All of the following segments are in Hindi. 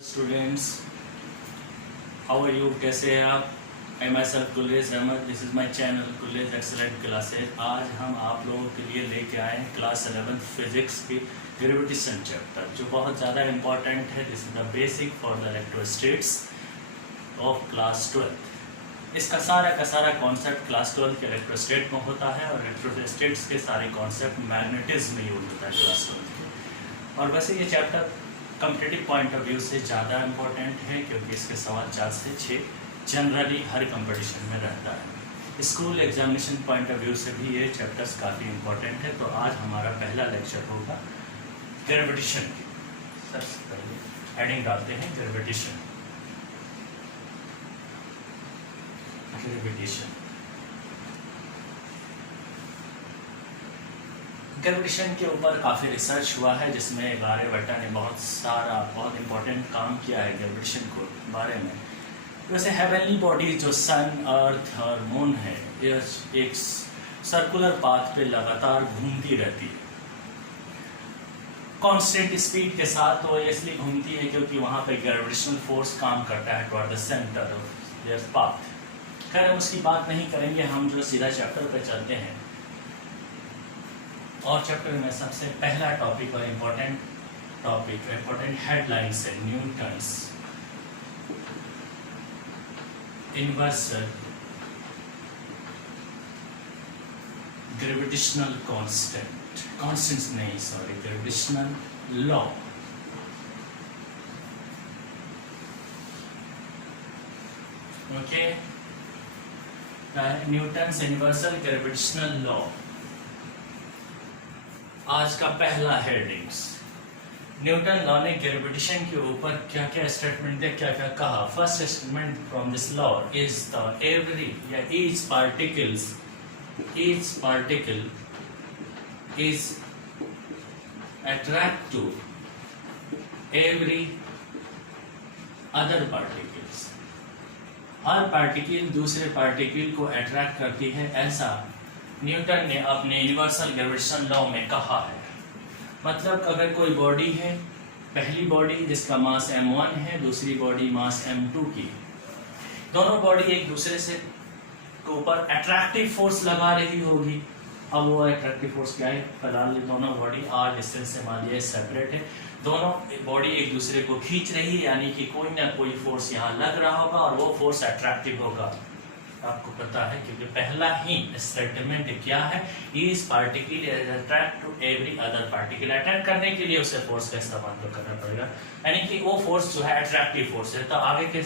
Students, how are you? कैसे हैं आप? I myself Kullej Ahmad, this is my channel Kullej excellent classes. आज हम आप लोगों के लिए लेके आए हैं क्लास 11th फिजिक्स की ग्रेविटेशन चैप्टर, जो बहुत ज़्यादा इंपॉर्टेंट है। This is the basic for the electrostatics of class 12। इसका सारा कॉन्सेप्ट क्लास 12 के इलेक्ट्रोस्टैट में होता है और इलेक्ट्रोस्टैटिक्स के सारे कॉन्सेप्ट मैग्नेटिज्म में यूज होता है क्लास 12 के। और वैसे ये chapter competitive point of view से ज़्यादा इम्पोर्टेंट है, क्योंकि इसके सवाल 4 से 6 जनरली हर कंपटीशन में रहता है। School examination point of view से भी ये चैप्टर्स काफ़ी इम्पोर्टेंट है। तो आज हमारा पहला लेक्चर होगा ग्रेविटेशन की। सबसे पहले हेडिंग डालते हैं ग्रेविटेशन। ग्रेविटेशन के ऊपर काफ़ी रिसर्च हुआ है, जिसमें आर्यभट्ट ने बहुत इम्पोर्टेंट काम किया है ग्रेविटेशन को बारे में। वैसे हेवनली बॉडी जो सन, अर्थ और मून है, ये एक सर्कुलर पाथ पे लगातार घूमती रहती है कांस्टेंट स्पीड के साथ। तो ये इसलिए घूमती है क्योंकि वहाँ पे ग्रेविटेशनल फोर्स काम करता है toward the centre of their path. खैर हम उसकी बात नहीं करेंगे, हम जो सीधा चैप्टर पे चलते हैं। और चैप्टर में सबसे पहला टॉपिक और इम्पोर्टेंट हेडलाइन है Newton's universal gravitational gravitational law. Okay, Newton's universal gravitational law आज का पहला हेडिंग्स। न्यूटन लॉ ने ग्रेविटेशन के ऊपर क्या क्या स्टेटमेंट दिया, क्या क्या कहा। First statement from this law is the each particle is attract to every other particles। Her particle दूसरे पार्टिकल को अट्रैक्ट करती है, ऐसा न्यूटन ने अपने यूनिवर्सल ग्रेविटेशन लॉ में कहा है। मतलब अगर कोई बॉडी है, पहली बॉडी जिसका मास m1 है, दूसरी बॉडी मास m2 की, दोनों बॉडी एक दूसरे से ऊपर अट्रैक्टिव फोर्स लगा रही होगी। अब वो अट्रैक्टिव फोर्स क्या है? फिलहाल दोनों बॉडी r डिस्टेंस से मान लिया सेपरेट है, दोनों बॉडी एक दूसरे को खींच रही है, यानी कि कोई ना कोई फोर्स यहाँ लग रहा होगा और वो फोर्स अट्रैक्टिव होगा। आपको पता है, क्योंकि पहला ही स्टेटमेंट क्या है, each particle is attract to every other particle. Attract करने के लिए उसे फोर्स का इस्तेमाल तो करना पड़ेगा, यानी कि वो फोर्स जो है अट्रैक्टिव फोर्स है। तो आगे के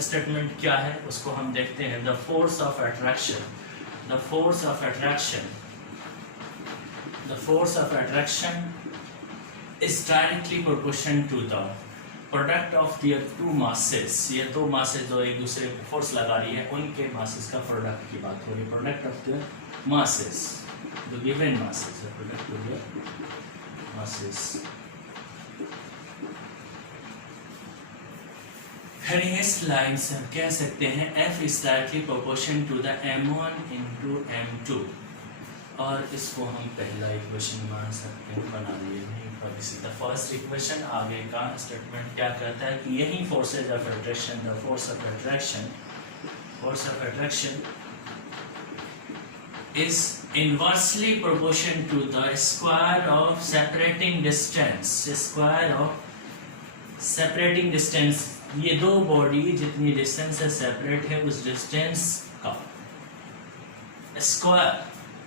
स्टेटमेंट क्या है उसको हम देखते हैं। The force of attraction is directly proportional to the product of their two masses. ये दो मासेस जो एक दूसरे को फोर्स लगा रही है, उनके मासेस का प्रोडक्ट की बात हो रही है। Product of the masses, the given masses, product of the masses. Heading इस लाइन से हम कह सकते हैं F is directly proportional to the m1 into m2। और इसको हम पहला इक्वेशन मान सकते हैं, बना लिए हैं। This is the first equation. आगे का स्टेटमेंट क्या कहता है कि यही forces of attraction, the force of attraction is inversely proportional to the square of separating distance. ये दो बॉडी जितनी डिस्टेंस से सेपरेट है, उस डिस्टेंस का स्क्वायर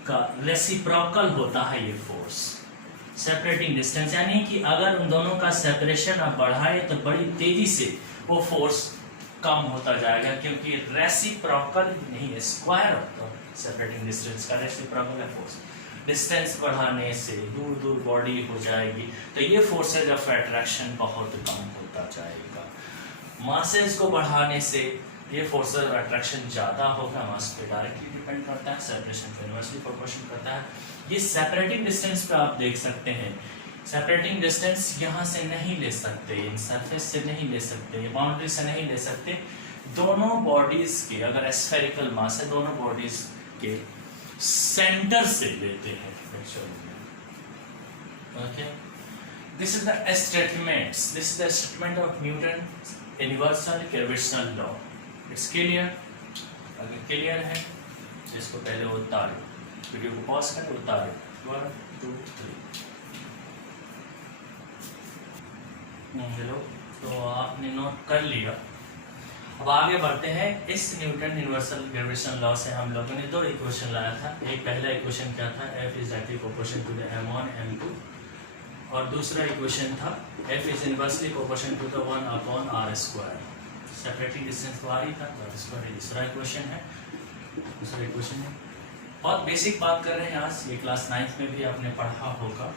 का रेसिप्रोकल होता है ये फोर्स। सेपरेटिंग डिस्टेंस यानी कि अगर उन दोनों का सेपरेशन आप बढ़ाए तो बड़ी तेजी से वो फोर्स कम होता जाएगा, क्योंकि रेसिप्रोकल नहीं है, square of the separating distance का रेसिप्रोकल है फोर्स। डिस्टेंस बढ़ाने से दूर दूर बॉडी हो जाएगी, तो ये फोर्सेज ऑफ अट्रैक्शन बहुत कम होता जाएगा। मासेस को बढ़ाने से ये फोर्स ऑफ अट्रैक्शन ज़्यादा होगा, मास पे डायरेक्टली डिपेंड करता है, सेपरेशन पे इनवर्सली प्रोपोर्शनल करता है। ये सेपरेटिंग डिस्टेंस पे आप देख सकते हैं, सेपरेटिंग डिस्टेंस यहाँ से नहीं ले सकते, इन सरफेस से नहीं ले सकते, ये बाउंड्री से नहीं ले सकते। दोनों बॉडीज के अगर स्फेरिकल मास है, दोनों बॉडीज के सेंटर से लेते हैं। Okay, This is the statements. This is the statement of Newton's universal gravitational law. It's clear? अगर क्लियर है तो इसको पहले उतारो, वीडियो को पॉज करें, उतारो 1 2 3। हेलो, तो आपने नोट कर लिया। अब आगे बढ़ते हैं। इस न्यूटन यूनिवर्सल ग्रेविटेशनल लॉ से हम लोगों ने दो इक्वेशन लाया था। एक पहला इक्वेशन क्या था, F is directly proportional to the m1 m2, और दूसरा इक्वेशन था F is inversely proportional to the 1 upon r square. Separating distance तो आ रही था, तो इसका दूसरा इक्वेशन है। बहुत बेसिक बात कर रहे हैं आज, ये क्लास 9th में भी आपने पढ़ा होगा।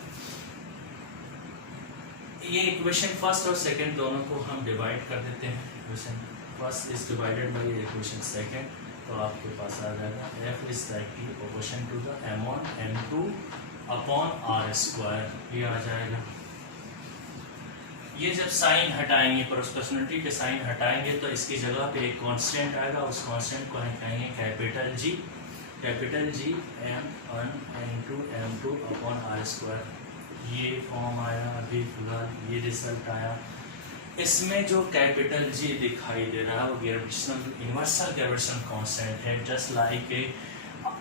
ये इक्वेशन फर्स्ट और सेकंड दोनों को हम डिवाइड कर देते हैं। Equation first is divided by equation second, तो आपके पास आ जाएगा F is directly proportional to the m1 m2 upon r square, ये आ जाएगा। ये जब साइन हटाएंगे, प्रोपोर्शनलिटी के साइन हटाएंगे, तो इसकी जगह पे एक कांस्टेंट आएगा। उस कांस्टेंट को हम कहेंगे capital G m1 m2 m2 upon r square. ये फॉर्म आया अभी फिलहाल, ये रिजल्ट आया। इसमें जो कैपिटल G दिखाई दे रहा है वो ग्रेविटेशनल यूनिवर्सल ग्रेविटेशनल कांस्टेंट है, just like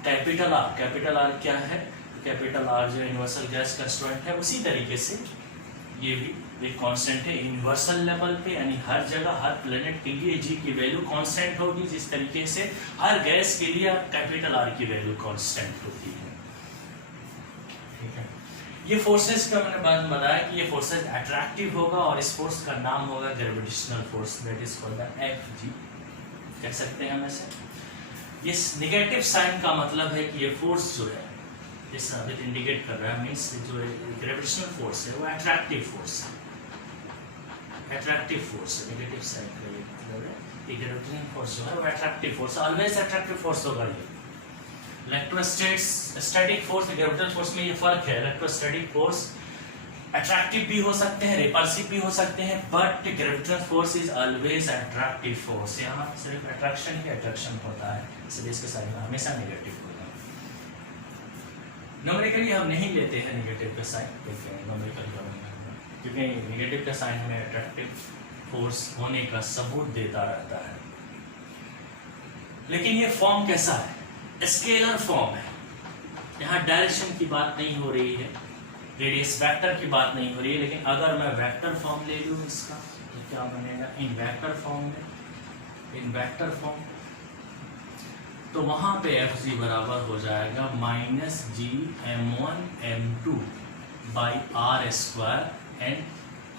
capital R। Capital R क्या है, कैपिटल R जो यूनिवर्सल गैस कांस्टेंट है, उसी तरीके से ये भी एक कांस्टेंट है यूनिवर्सल लेवल पे, यानी हर जगह हर प्लेनेट के लिए G की वैल्यू कांस्टेंट होगी। जिस तरीके से हर गैस के लिए कैपिटल R की वैल्यू कांस्टेंट होती है। ठीक है, ये फोर्सेस का मैंने बाद में बताया कि ये फोर्सेस अट्रैक्टिव होगा और इस फोर्स का नाम होगा gravitational force, that is called the Fg। कह सकते हैं हम ऐसे। इस नेगेटिव साइन का मतलब है कि ये फोर्स जो है, इस अभी इंडिकेट कर रहा है, मींस जो ग्रेविटेशनल फोर्स है वो अट्रैक्टिव फोर्स है। अट्रैक्टिव फोर्स है, नेगेटिव साइन का ये मतलब है कि ग्रेविटेशनल फोर्स जो है वो attractive force, always attractive force होगा। ये इलेक्ट्रोस्टैटिक फोर्स, ग्रेविटेशनल फोर्स में ये फर्क है। इलेक्ट्रोस्टैटिक फोर्स अट्रैक्टिव भी हो सकते हैं, रिपल्सिव भी हो सकते हैं, but gravitational force is always attractive force. यहाँ सिर्फ अट्रैक्शन ही अट्रैक्शन होता है, इसलिए इसके साइन हमेशा नेगेटिव होगा। न्यूमेरिकली हम नहीं लेते हैं नेगेटिव का साइन, क्योंकि नेगेटिव का साइन हमें अट्रैक्टिव फोर्स होने का सबूत देता रहता है। लेकिन ये फॉर्म कैसा है, स्केलर फॉर्म है। यहाँ डायरेक्शन की बात नहीं हो रही है, रेडियस वेक्टर की बात नहीं हो रही है। लेकिन अगर मैं वेक्टर फॉर्म ले लूँ इसका, तो क्या बनेगा, इन वेक्टर फॉर्म में, इन वेक्टर फॉर्म, तो वहां पे Fg बराबर हो जाएगा -G m1 m2 by r square and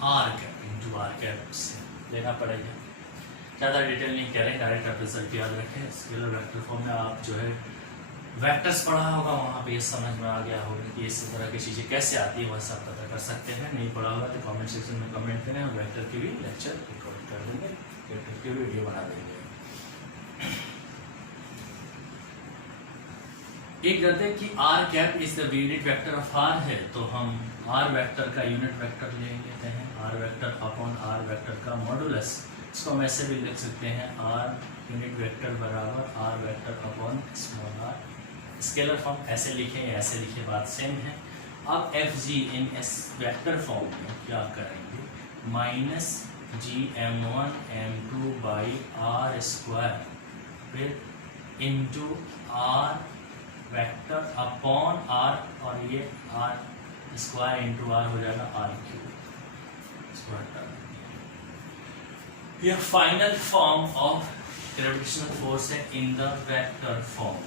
r cap into r cap से लेना पड़ेगा। ज़्यादा डिटेल नहीं कह रहे, डायरेक्ट आप रिजल्ट याद रखें। स्केलर वेक्टर फॉर्म में आप जो है वेक्टर्स पढ़ा होगा, वहाँ पे ये समझ में आ गया होगा कि इस तरह की चीज़ें कैसे आती है, वह सब पता कर सकते हैं। नहीं पढ़ा होगा तो कमेंट सेक्शन में कमेंट करें, हम वेक्टर की भी लेक्चर रिकॉर्ड कर देंगे, वेक्टर की भी वीडियो बना देंगे। एक कहते हैं कि r cap is the unit vector of r है, तो हम r वेक्टर का यूनिट वेक्टर ले लेते हैं, r vector upon r vector का मॉडुलस। इसको हम ऐसे भी लिख सकते हैं, r यूनिट वेक्टर बराबर r vector upon small r। Scalar form ऐसे लिखें या ऐसे लिखे, बात सेम है। अब Fg इन इस वेक्टर फॉर्म में क्या करेंगे, -G m1 m2 by r square फिर into r vector upon r, और ये r स्क्वायर इंटू r हो जाएगा r क्यूब। ये final form of gravitational force है इन द वेक्टर फॉर्म।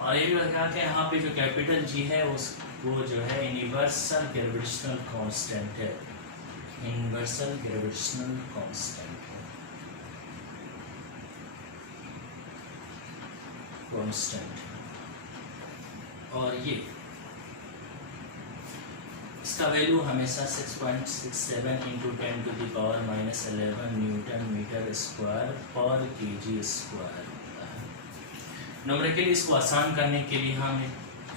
और ये भी लगा कि यहाँ पे जो कैपिटल G है उसको जो है यूनिवर्सल ग्रेविटेशनल कांस्टेंट है, यूनिवर्सल ग्रेविटेशनल कांस्टेंट है, कांस्टेंट। और ये इसका वैल्यू हमेशा 6.67 into 10 to the power -11 newton metre square पर केजी स्क्वायर होता है। न्यूमेरिकली इसको आसान करने के लिए हम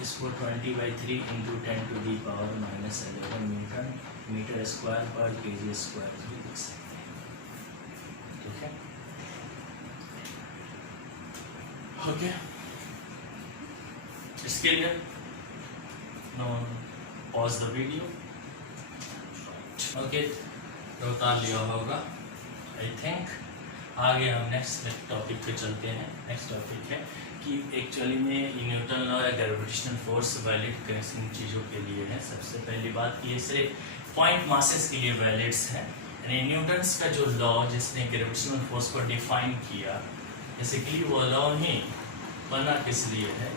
इसको 20/3 into 10 to the power -11 newton metre square पर केजी स्क्वायर भी लिख सकते हैं। ठीक है, ओके, इसके लिए pause the video ओके, तो उतार लिया होगा आई थिंक। आगे हम नेक्स्ट टॉपिक पे चलते हैं। नेक्स्ट टॉपिक है कि एक्चुअली में न्यूटन लॉ या ग्रेविटेशनल फोर्स वैलिड किन चीज़ों के लिए है। सबसे पहली बात ये सिर्फ पॉइंट मासेस के लिए वैलिड्स है। यानी न्यूटन्स का जो लॉ जिसने ग्रेविटेशनल फोर्स को डिफाइन किया, बेसिकली वो लॉ ही बना किस लिए है,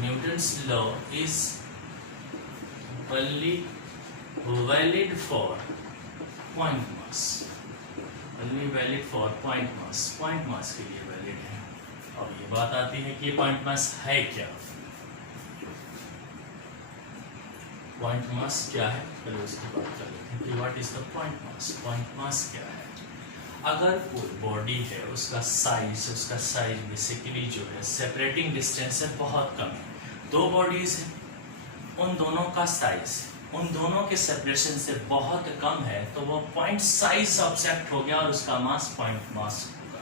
Newton's law is only valid for point mass, only valid for point mass, point mass के लिए वैलिड है। अब ये बात आती है कि ये पॉइंट मास है क्या, पॉइंट मास क्या है, पहले उसकी बात कर लेते हैं कि what is the point mass. Point मास क्या है? अगर कोई बॉडी है उसका साइज बेसिकली जो है सेपरेटिंग डिस्टेंस से बहुत कम है, दो बॉडीज है, उन दोनों का साइज उन दोनों के सेपरेशन से बहुत कम है, तो वो पॉइंट साइज ऑब्जेक्ट हो गया और उसका मास पॉइंट मास होगा।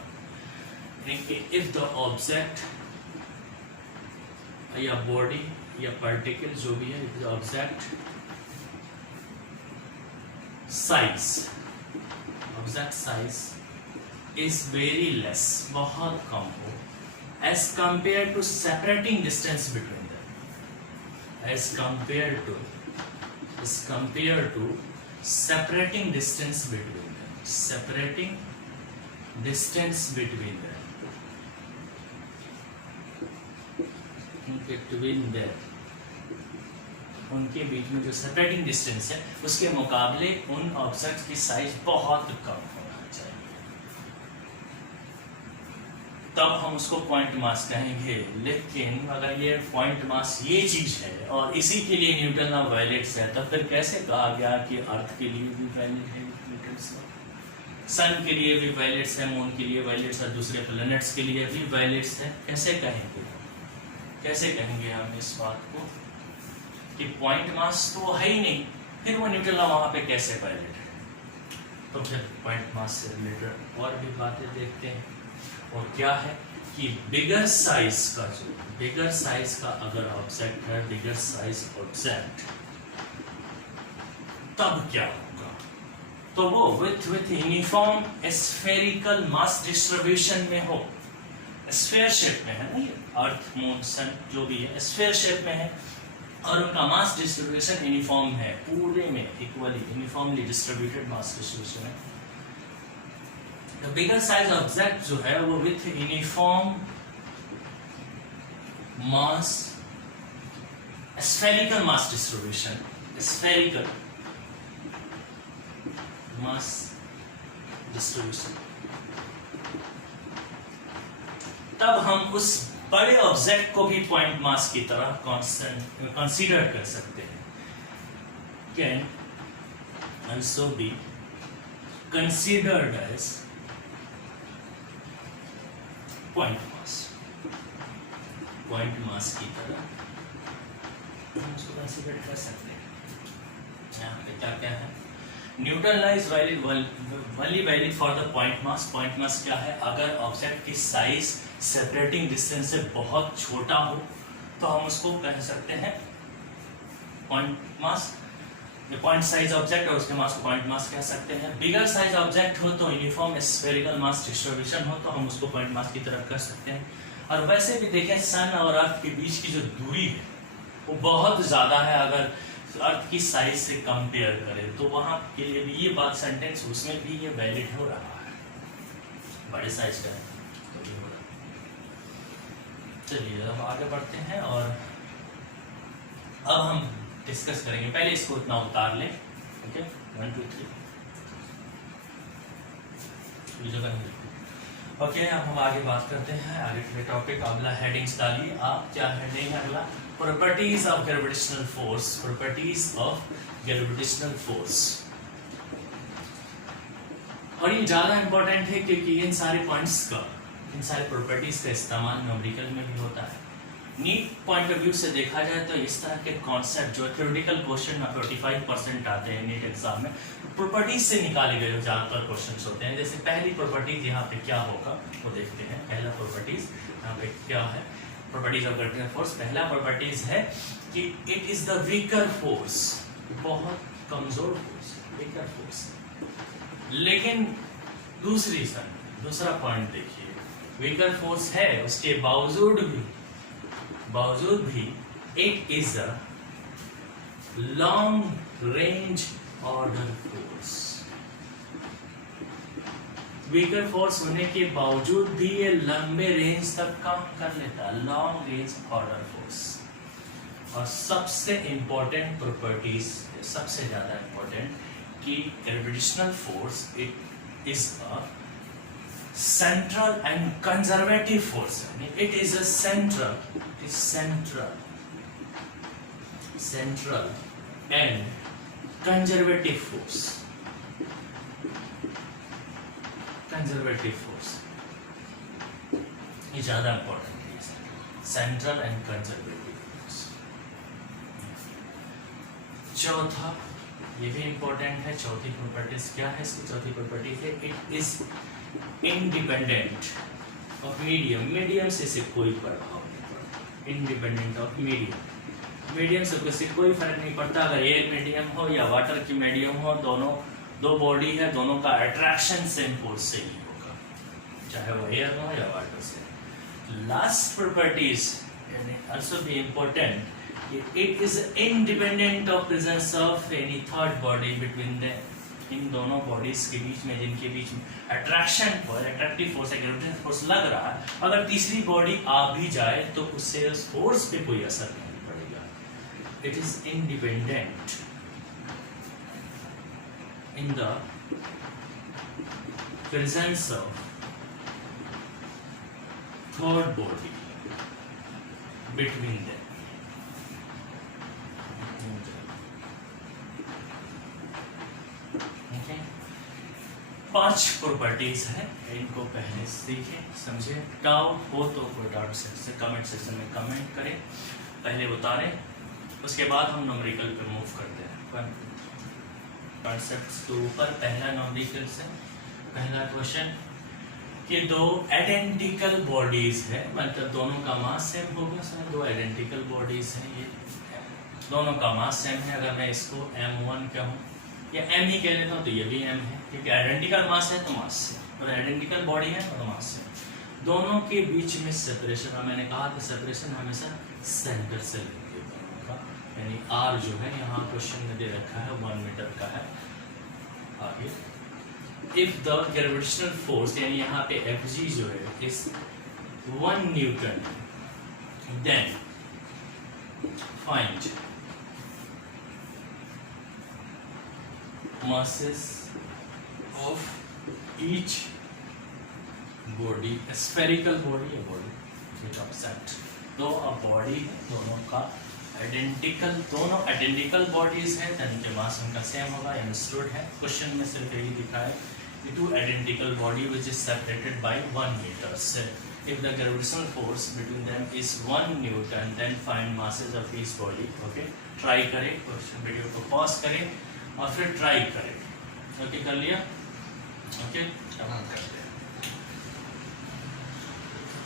इफ द ऑब्जेक्ट या बॉडी या पार्टिकल जो भी है, object size is very less, बहुत कम हो, as compare to separating distance between as compared to separating distance between them, उनके बीच में जो सेपरेटिंग डिस्टेंस है उसके मुकाबले उन ऑब्जेक्ट की साइज बहुत कम होना चाहिए, तब हम उसको पॉइंट मास कहेंगे। लेकिन अगर ये पॉइंट मास ये चीज है और इसी के लिए न्यूटन लॉ वैलिड है, तो फिर कैसे कहा गया कि अर्थ के लिए भी वैलिड है न्यूटन्स लॉ, सन के लिए भी वैलिड है, मून के लिए वैलिड है, दूसरे प्लैनेट्स के लिए भी वैलिड है? कैसे कहेंगे हम इस बात को कि पॉइंट मास तो है ही नहीं, फिर वो न्यूटन लॉ वहां पे कैसे वैलिड है? तो फिर पॉइंट मास से रिलेटेड और भी बातें देखते हैं। और क्या है कि बिगर साइज का अगर ऑब्जेक्ट है, बिगर साइज ऑब्जेक्ट, तब क्या होगा? तो वो with uniform spherical mass distribution में हो, स्फेयर शेप में है ना, ये अर्थ मून सन जो भी है स्फेयर शेप में है और उनका मास डिस्ट्रीब्यूशन यूनिफॉर्म है, पूरे में equally uniformly distributed mass distribution है। The bigger size object जो है वो with uniform mass, spherical mass distribution, spherical mass distribution, तब हम उस बड़े ऑब्जेक्ट को भी पॉइंट मास की तरह कंसीडर कर सकते हैं। Can also be considered as point mass की तरह हम उसको कंसीडर कर सकते हैं। यहाँ पे क्या है? Newton law is only valid for the point mass. Point मास क्या है? अगर ऑब्जेक्ट की साइज सेपरेटिंग डिस्टेंस से बहुत छोटा हो तो हम उसको कह सकते हैं point mass, point size object और उसके मास को पॉइंट मास कह सकते हैं। बिगर साइज ऑब्जेक्ट हो तो यूनिफॉर्म स्फेरिकल मास डिस्ट्रीब्यूशन हो तो हम उसको पॉइंट मास की तरफ कर सकते हैं। और वैसे भी देखें सन और अर्थ के बीच की जो दूरी है वो बहुत ज्यादा है, अगर अर्थ की साइज से कंपेयर करें तो वहां के लिए भी ये बात सेंटेंस उसमें भी ये वैलिड हो रहा है, बड़े साइज का है तो ये हो रहा है। चलिए अब आगे बढ़ते हैं और अब हम डिस्कस करेंगे। पहले इसको इतना उतार लें, ओके 1 2 3 ओके। अब हम आगे बात करते हैं आगे के टॉपिक। अगला हेडिंग्स डालिए आप, क्या हेडिंग है अगला? Properties of gravitational force, properties of gravitational force. और ये ज्यादा इंपॉर्टेंट है क्योंकि इन सारे पॉइंट्स का, इन सारे प्रॉपर्टीज का इस्तेमाल न्यूमेरिकल में भी होता है। नीट पॉइंट ऑफ व्यू से देखा जाए तो इस तरह के कॉन्सेप्ट जो थ्योरेटिकल क्वेश्चन में 45% आते हैं नीट एग्जाम में, प्रॉपर्टीज से निकाले गए ज्यादातर क्वेश्चंस होते हैं। जैसे पहली प्रॉपर्टीज यहाँ पे क्या होगा वो देखते हैं। पहला प्रॉपर्टीज यहाँ पे क्या है? Properties of gravitational force. पहला प्रॉपर्टीज है कि it is the weaker force, बहुत कमजोर फोर्स है। Weaker force. लेकिन दूसरा पॉइंट देखिए, वीकर फोर्स है, उसके बावजूद भी it is a long range order force. Weaker force होने के बावजूद भी ये लंबे रेंज तक काम कर लेता है, लॉन्ग रेंज ऑर्डर फोर्स। और सबसे इंपॉर्टेंट प्रॉपर्टीज, सबसे ज्यादा इंपॉर्टेंट कि gravitational force it is a central and conservative force. It is a central and conservative force. Conservative force ये ज्यादा इंपॉर्टेंट है, सेंट्रल एंड कंजर्वेटिव फोर्स। चौथा, ये भी इंपॉर्टेंट है, चौथी प्रॉपर्टीज क्या है इसकी? चौथी प्रॉपर्टी है it is independent of medium से इसे कोई प्रभाव नहीं पड़ता। इंडिपेंडेंट ऑफ मीडियम से किसी कोई फर्क नहीं पड़ता। अगर एयर मीडियम हो या वाटर की मीडियम हो, दोनों दो बॉडी है, दोनों का अट्रैक्शन सेम फोर्स से ही होगा, चाहे वो एयर हो या वाटर से। Last properties also be important, it is independent of presence of any third body between the, इन दोनों बॉडीज के बीच में, जिनके बीच में attraction force, attractive force, gravitational force लग रहा है, अगर तीसरी बॉडी आ भी जाए तो उससे उस फोर्स पे कोई असर नहीं पड़ेगा। It is independent in the presence of third body between them। okay? 5 properties है, इनको पहले सीखें समझे। डाउट हो तो कोई डाउट से कमेंट सेक्शन में कमेंट करें, पहले उतारें, उसके बाद हम न्यूमेरिकल पे मूव करते हैं। कॉन्सेप्ट्स के ऊपर पहला न्यूमेरिकल से पहला क्वेश्चन कि दो आइडेंटिकल बॉडीज है, मतलब दोनों का मास सेम होगा। सर दो आइडेंटिकल बॉडीज हैं, ये दोनों का मास सेम है। अगर मैं इसको m1 कहूँ या m ही कह लेता हूँ तो ये भी m है, क्योंकि आइडेंटिकल मास है तो मास से, और आइडेंटिकल बॉडी है तो मास से। दोनों के बीच में सेपरेशन, और मैंने कहा था सेपरेशन हमेशा सेंटर से लेंगे दोनों का, यानी r जो है यहाँ क्वेश्चन में दे रखा है 1 मीटर का है। आगे, इफ द ग्रेविटेशनल फोर्स, यानी यहाँ पे Fg जो है इस 1 newton, then find masses of each body, spherical body या body which are set। दो बॉडी है, दोनों का आइडेंटिकल, दोनों आइडेंटिकल बॉडीज है, उनके मास उनका सेम होगा, अंडरस्टूड है। क्वेश्चन में सिर्फ यही दिखा है कि two identical body which is separated by 1 metre से, if the gravitational force between them is 1 newton, then find masses of each body. Okay, try करें, क्वेश्चन वीडियो को पॉज करें और फिर ट्राई करें। ओके, कर लिया? ओके, अब हम करते हैं।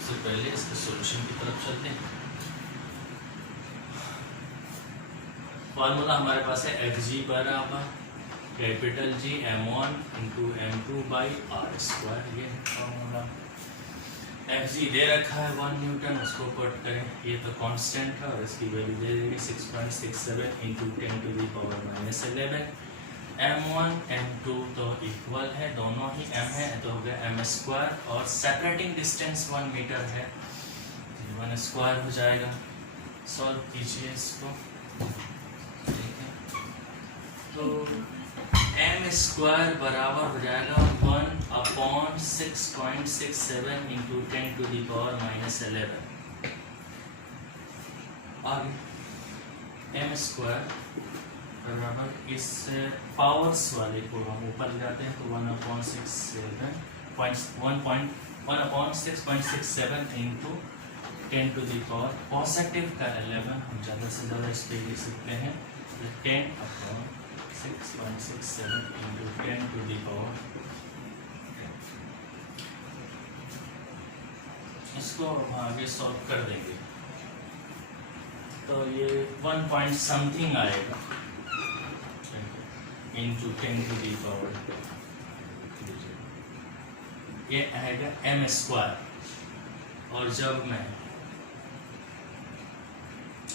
सबसे पहले इसके सॉल्यूशन की तरफ चलते हैं। फॉर्मूला हमारे पास है Fg बराबर capital G m1 into m2 by R square, ये फॉर्मूला। Fg दे रखा है 1 न्यूटन, उसको पुट करें, ये तो कांस्टेंट है और इसकी वैल्यू दे देंगे 6.67 into 10 to the power -11। m1 m2 तो इक्वल है, दोनों ही m है तो हो गया m स्क्वायर, और सेपरेटिंग डिस्टेंस 1 मीटर है, 1 स्क्वायर हो जाएगा। सॉल्व कीजिए इसको, तो m स्क्वायर बराबर हो जाएगा 1/6.67 इंटू 10 टू द पावर -11। आगे m स्क्वायर बराबर इस पावर्स वाले को हम ऊपर ले जाते हैं तो 1/6.67 into 10 to the power positive का 11, हम ज़्यादा से ज़्यादा इस पे लिख सकते हैं, 10/6.67 इंटू 10 टू द पावर। इसको हम आगे सॉल्व कर देंगे तो ये 1 पॉइंट समथिंग आएगा। इंटू 10 टू दी पावर, ये आएगा m स्क्वायर। और जब मैं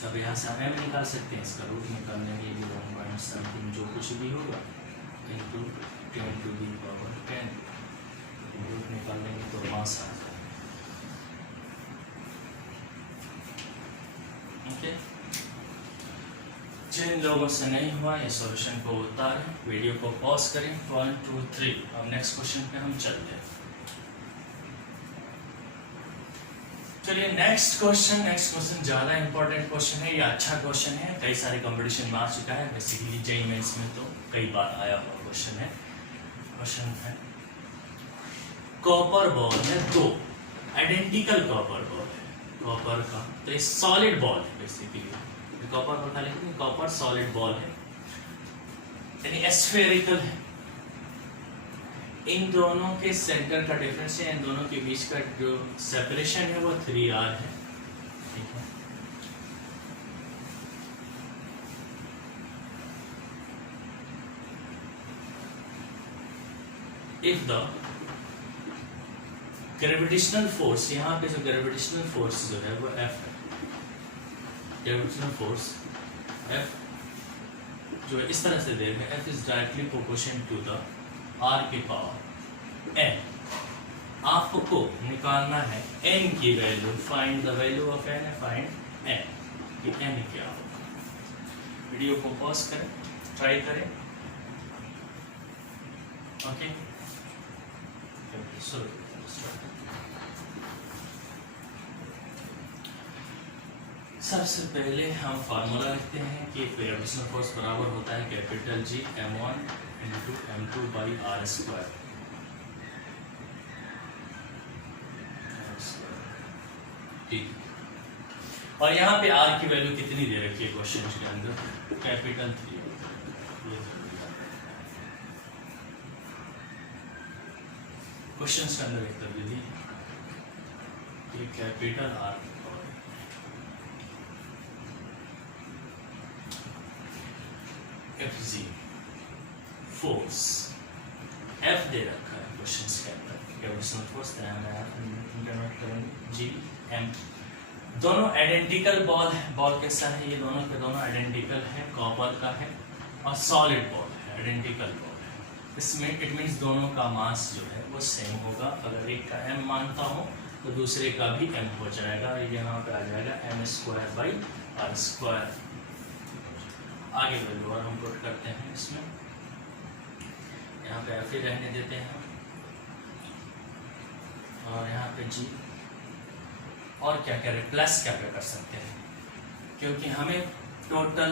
अब यहाँ से हम m निकाल सकते हैं, इसका रूट निकालने के लिए 1 पॉइंट समथिंग जो कुछ भी होगा into 10 to the power 10, root निकाल लेंगे तो मास आ जाएगा। ओके, जिन लोगों से नहीं हुआ ये सॉल्यूशन को उतारें, वीडियो को पॉज करें, 1 2 3। अब नेक्स्ट क्वेश्चन पे हम चलते हैं। चलिए नेक्स्ट क्वेश्चन ज़्यादा इंपॉर्टेंट क्वेश्चन है, ये अच्छा क्वेश्चन है, कई सारे कंपटीशन में आ चुका है, बेसिकली जेईई मेंस में तो कई बार आया हुआ क्वेश्चन है। क्वेश्चन है कॉपर बॉल है, 2 आइडेंटिकल कॉपर बॉल है, कॉपर का तो ये सॉलिड बॉल है, बेसिकली कॉपर बॉल का लेकिन कॉपर सॉलिड बॉल है, यानी स्फेरिकल है। इन दोनों के सेंटर का डिफरेंस है, इन दोनों के बीच का जो सेपरेशन है वो 3r है, ठीक है। इफ द ग्रेविटेशनल फोर्स, यहाँ पे जो ग्रेविटेशनल फोर्स जो है वो F है, ग्रेविटेशनल फोर्स F जो इस तरह से देगा, F is directly proportional to the r की पावर n। आपको निकालना है n की value, find the value of n, find n कि n क्या होगा। वीडियो को पॉज करें, ट्राई करें, ओके। सबसे पहले हम फार्मूला लिखते हैं कि ग्रेविटेशनल फोर्स बराबर होता है capital G m1 into m2 by r square, ठीक। और यहाँ पे r की वैल्यू कितनी दे रखी है क्वेश्चन के अंदर, कैपिटल 3। क्वेश्चन के अंदर एक तब्दीली कि capital R FG force F दे रखा है क्वेश्चन के अंदर, ग्रेविटेशनल फोर्स इंटरनेट करेंगे G M, दोनों आइडेंटिकल बॉल है। बॉल कैसा है, ये दोनों के दोनों आइडेंटिकल है, कॉपर का है और सॉलिड बॉल है, आइडेंटिकल बॉल है। इसमें इट मीन्स दोनों का मास जो है वो सेम होगा। अगर एक का m मानता हूँ तो दूसरे का भी m हो जाएगा, यहाँ पे आ जाएगा m square by r square. आगे वैल्यू और हम पुट करते हैं इसमें, यहाँ पे F रहने देते हैं और यहाँ पे G, और क्या करें, प्लस क्या कर सकते हैं, क्योंकि हमें टोटल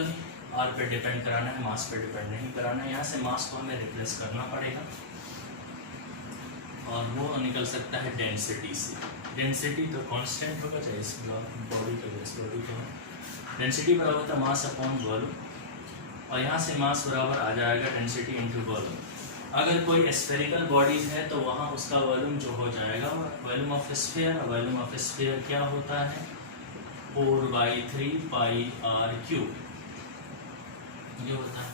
R पे डिपेंड कराना है, मास पे डिपेंड नहीं कराना है। यहाँ से मास को हमें रिप्लेस करना पड़ेगा और वो निकल सकता है डेंसिटी से। डेंसिटी तो कांस्टेंट होगा, चाहे इस बॉडी के बेस बॉडी का डेंसिटी बराबर होता है मास अपॉन वॉल्यूम, और यहाँ से मास बराबर आ जाएगा डेंसिटी इंटू वॉल्यूम। अगर कोई स्फेरिकल बॉडीज है तो वहाँ उसका वॉल्यूम जो हो जाएगा volume of sphere, volume of sphere क्या होता है 4/3 पाई r क्यूब, ये होता है।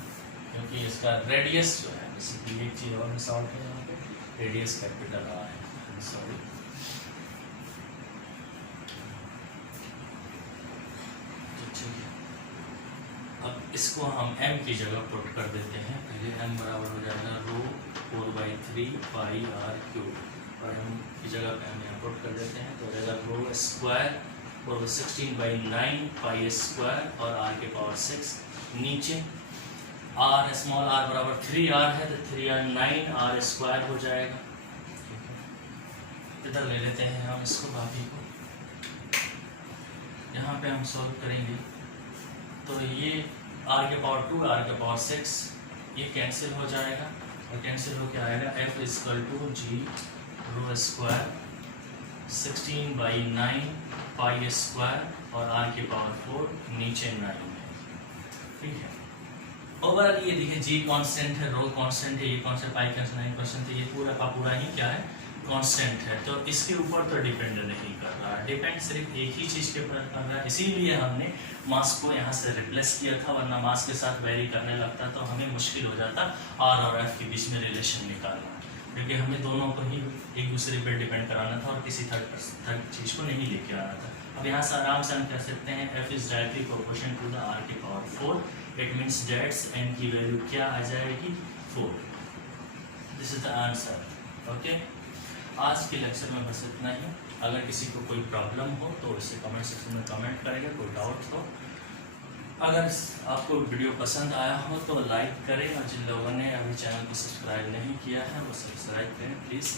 क्योंकि इसका रेडियस जो है, बेसिकली एक चीज़ और मिस आउट है यहाँ पे, रेडियस कैपिटल R है, सॉरी। अब इसको हम m की जगह पुट कर देते हैं। पहले m बराबर हो जाएगा रो 4/3 पाई r क्यूब, और m की जगह पे हम यहाँ पुट कर देते हैं तो हो जाएगा रो स्क्वायर 16/9 पाई स्क्वायर और r के पावर 6। नीचे r स्मॉल r बराबर 3r है तो 3r 9r स्क्वायर हो जाएगा। इधर ले लेते हैं हम इसको, बाकी को यहाँ पे हम सॉल्व करेंगे तो ये r के पावर 2 r के पावर 6 ये कैंसिल हो जाएगा, और कैंसिल हो के आएगा f equal to g rho square 16/9 pi square और r के पावर 4 नीचे 9 है, ठीक है। ओवरऑल ये देखिए g कांस्टेंट है, रो कांस्टेंट है, ये कांस्टेंट पाई कांस्टेंट 9 कांस्टेंट है, ये पूरा का पूरा ही क्या है कांस्टेंट है, तो इसके ऊपर तो डिपेंड नहीं कर रहा। डिपेंड सिर्फ एक ही चीज़ के ऊपर कर रहा है, इसीलिए हमने मास को यहाँ से रिप्लेस किया था, वरना मास के साथ वेरी करने लगता तो हमें मुश्किल हो जाता आर और एफ के बीच में रिलेशन निकालना, क्योंकि हमें दोनों को ही एक दूसरे पर डिपेंड कराना था और किसी थर्ड चीज़ को नहीं लेके आना था। अब यहाँ से आराम से हम कह सकते हैं F is directly proportional to the R की power 4। It means that's N की वैल्यू क्या आ जाएगी 4। This is the answer. Okay, आज के लेक्चर में बस इतना ही। अगर किसी को कोई प्रॉब्लम हो तो इसे कमेंट सेक्शन में कमेंट करेंगे, कोई डाउट हो। अगर आपको वीडियो पसंद आया हो तो लाइक करें, और जिन लोगों ने अभी चैनल को सब्सक्राइब नहीं किया है वो सब्सक्राइब करें प्लीज़।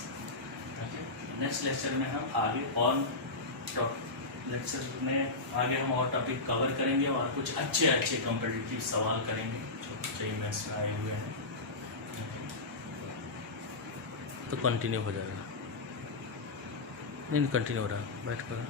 ओके, नेक्स्ट लेक्चर में हम आगे और टॉपिक कवर करेंगे और कुछ अच्छे कॉम्पिटिटिव सवाल करेंगे जो JEE मेंस में आए हुए हैं। तो कंटिन्यू हो जाएगा, नहीं कंटिन्यू हो रहा है, बैठ कर।